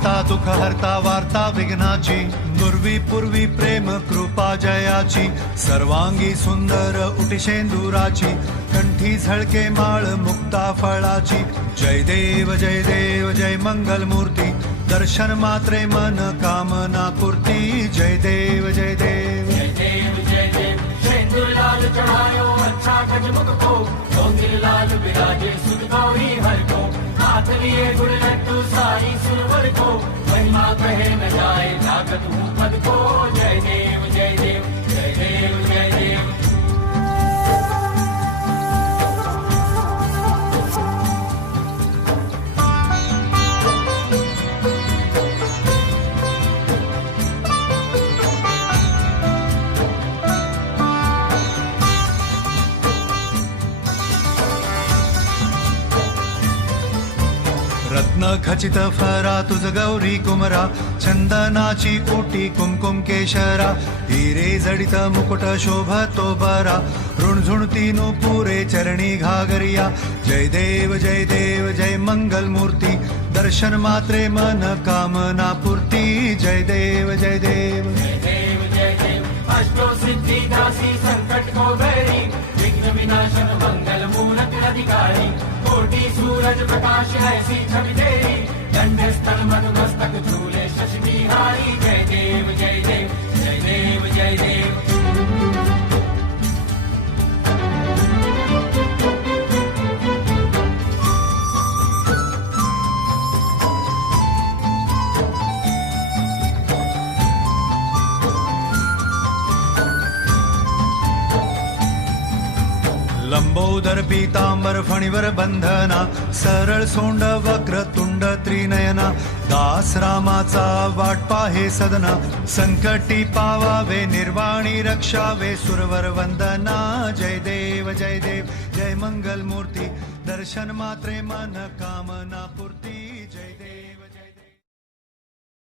करता दुःख हरता वार्ता विघ्नाची नुर्वी पूर्वी प्रेम कृपा जयाची सर्वांगी सुंदर उटिशेंदुराची कंठी झळके माळ मुक्ता फळाची जय देव जय मंगल मूर्ती दर्शन मात्रे मन कामना पूर्ती जय देव जय देव शेंदूर लाल चढ़ायो अच्छा गजमुख को सौंदर्य लाल विराजे सुध गौरी हर को हाथ लिए गुड़ लड्डू सारी सुरवर को महिमा कहे न जाए लागत हूँ पद को जय देव जय देव जय देव जय देव। रत्न खचित फरा तुझ गौरी कुमरा चंदनाची ओटी कुमकुम केशरा हिरे जडित मुकुट शोभतो बरा ऋणझुणती पुरे चरणी घागरिया जय देव जय मंगल मूर्ती दर्शन मात्रे मन कामना पूर्ती जय देव जय देव जय देव जय देव। अष्टो सिद्धि दासी संकट को बैरी विघ्न विनाशन मंगल मूलक अधिकारी कोटि सूरज प्रकाश ऐसी छवि तेरी दंड स्थल मधुमस्तक झूले शशि बिहारी जय देव जय देव जय देव जय देव। लंबोदर पीतांबर फणीवर बंधना सरळ सोंड वक्र तुंड त्रिनयना दास रामाचा वाट पाहे सदना संकटी पावावे निर्वाणी रक्षावे सुरवर वंदना जय देव जय मंगल मूर्ती दर्शन मात्रे मन कामना पूर्ती।